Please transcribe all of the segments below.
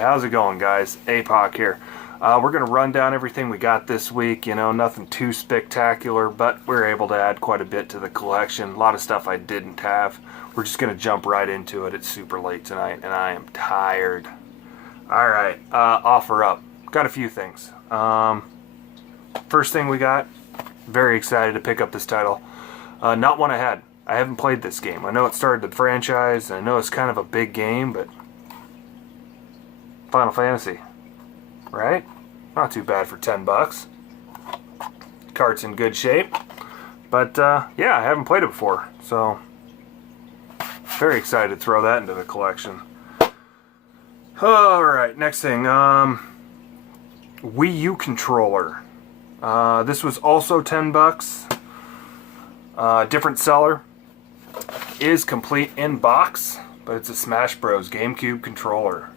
How's it going, guys? APOC here. We're going to run down everything we got this week. You know, nothing too spectacular, but we were able to add quite a bit to the collection. A lot of stuff I didn't have. We're just going to jump right into it. It's super late tonight, and I am tired. Alright, offer up. Got a few things. First thing we got, very excited to pick up this title. Not one I had. I haven't played this game. I know it started the franchise, and I know it's kind of a big game, but Final Fantasy, right? Not too bad for 10 bucks. Cart's in good shape. But, yeah, I haven't played it before, so very excited to throw that into the collection. Alright, next thing, Wii U controller. This was also 10 bucks. Different seller. Is complete in box, but it's a Smash Bros. GameCube controller.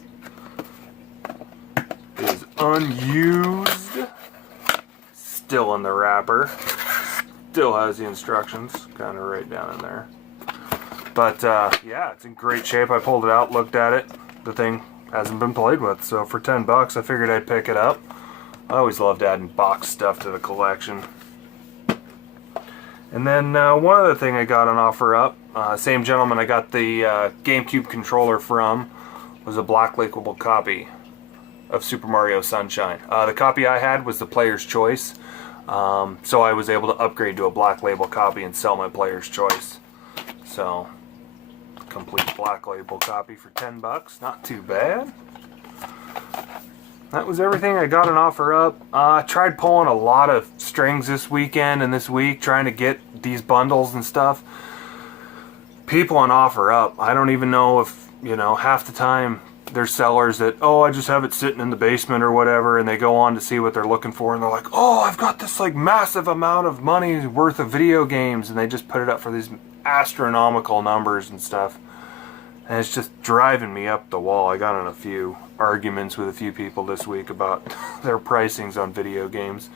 It is unused. Still in the wrapper. Still has the instructions, kind of right down in there. But, yeah, it's in great shape. I pulled it out, looked at it. The thing hasn't been played with, so for 10 bucks, I figured I'd pick it up. I always loved adding box stuff to the collection. And then one other thing I got on offer up, same gentleman I got the GameCube controller from, was a black label copy of Super Mario Sunshine. The copy I had was the player's choice, so I was able to upgrade to a black label copy and sell my player's choice. So, complete black label copy for 10 bucks, not too bad. That was everything I got an offer up. I tried pulling a lot of strings this weekend and this week, trying to get these bundles and stuff. People on offer up, I don't even know if, you know, half the time there's sellers that, oh, I just have it sitting in the basement or whatever, and they go on to see what they're looking for, and they're like, oh, I've got this like massive amount of money worth of video games, and they just put it up for these astronomical numbers and stuff. And it's just driving me up the wall. I got in a few arguments with a few people this week about their pricings on video games.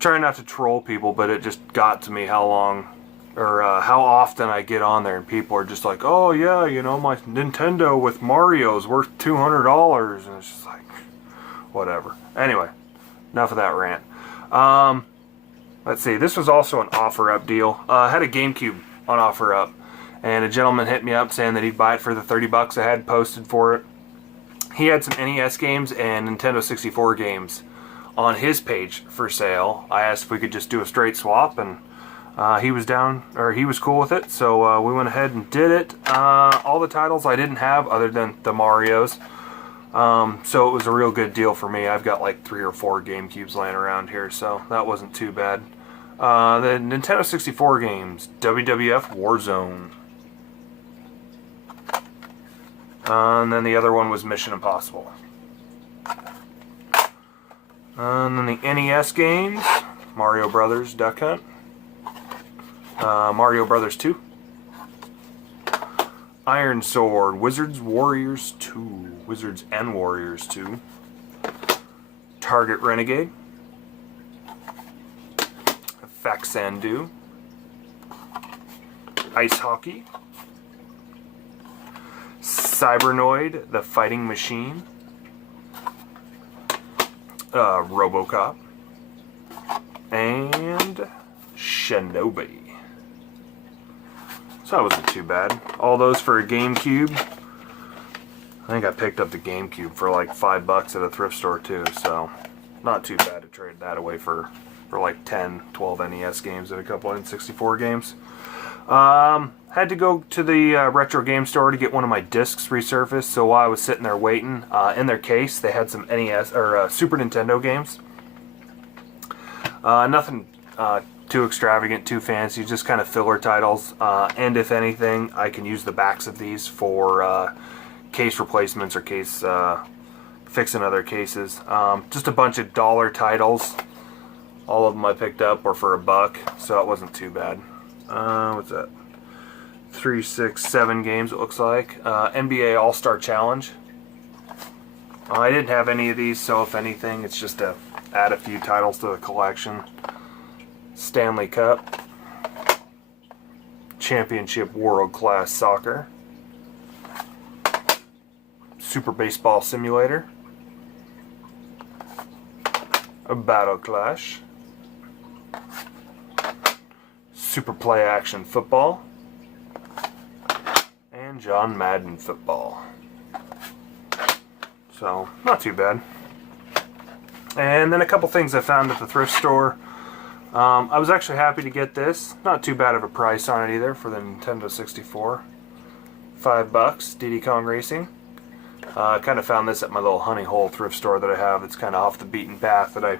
Trying not to troll people, but it just got to me how long or how often I get on there and people are just like, oh yeah, you know, my Nintendo with Mario's worth $200, and it's just like, whatever. Anyway, enough of that rant. Let's see, this was also an offer up deal. I had a GameCube on offer up, and a gentleman hit me up saying that he'd buy it for the 30 bucks I had posted for it. He had some NES games and Nintendo 64 games on his page for sale. I asked if we could just do a straight swap, and he was down, or he was cool with it, so we went ahead and did it. All the titles I didn't have other than the Marios, so it was a real good deal for me. I've got like 3 or 4 GameCubes laying around here, so that wasn't too bad. The Nintendo 64 games, WWF Warzone. And then the other one was Mission Impossible. And then the NES games, Mario Brothers Duck Hunt, Mario Brothers 2, Iron Sword, Wizards Warriors 2, Wizards and Warriors 2, Target Renegade, Faxanadu, Ice Hockey, Cybernoid, the Fighting Machine, RoboCop, and Shinobi. So that wasn't too bad. All those for a GameCube. I think I picked up the GameCube for like $5 at a thrift store too, so not too bad to trade that away for like 10, 12 NES games and a couple N64 games. Had to go to the retro game store to get one of my discs resurfaced, so while I was sitting there waiting, in their case they had some NES or Super Nintendo games. Nothing too extravagant, too fancy, just kind of filler titles, and if anything I can use the backs of these for case replacements or case fixing other cases. Just a bunch of dollar titles. All of them I picked up were for $1, so it wasn't too bad. What's that? 3, 6, 7 games it looks like. NBA All-Star Challenge. I didn't have any of these, so if anything, it's just to add a few titles to the collection. Stanley Cup. Championship World Class Soccer. Super Baseball Simulator, a Battle Clash, Super Play Action Football, and John Madden Football. So, not too bad. And then a couple things I found at the thrift store. I was actually happy to get this. Not too bad of a price on it either for the Nintendo 64. $5, Diddy Kong Racing. I kind of found this at my little honey hole thrift store that I have. It's kind of off the beaten path that I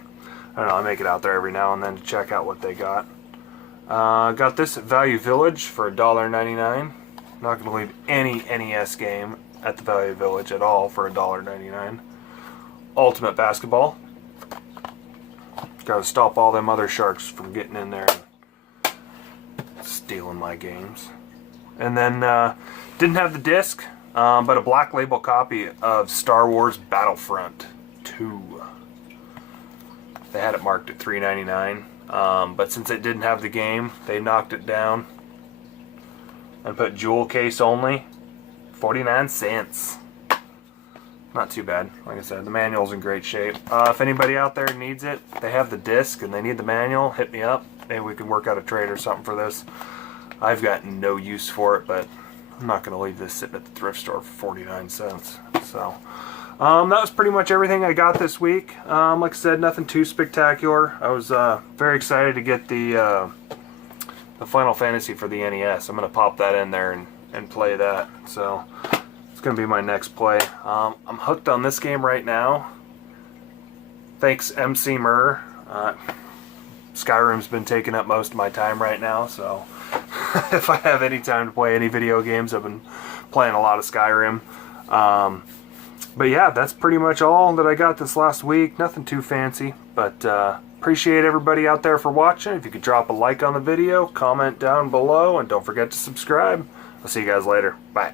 don't know, I make it out there every now and then to check out what they got. Got this at Value Village for $1.99. Not going to leave any NES game at the Value Village at all for $1.99. Ultimate Basketball. Got to stop all them other sharks from getting in there and stealing my games. And then, didn't have the disc, but a Black Label copy of Star Wars Battlefront 2. They had it marked at $3.99, but since it didn't have the game, they knocked it down and put jewel case only, 49 cents. Not too bad. Like I said, the manual's in great shape. If anybody out there needs it, they have the disc and they need the manual, hit me up. Maybe we can work out a trade or something for this. I've got no use for it, but I'm not going to leave this sitting at the thrift store for 49 cents. So, that was pretty much everything I got this week. Like I said, nothing too spectacular. I was very excited to get the Final Fantasy for the NES. I'm going to pop that in there and play that. So, it's going to be my next play. I'm hooked on this game right now. Thanks, MC Murr. Skyrim's been taking up most of my time right now, so if I have any time to play any video games, I've been playing a lot of Skyrim. But yeah, that's pretty much all that I got this last week. Nothing too fancy, but appreciate everybody out there for watching. If you could drop a like on the video, comment down below, and don't forget to subscribe. I'll see you guys later. Bye.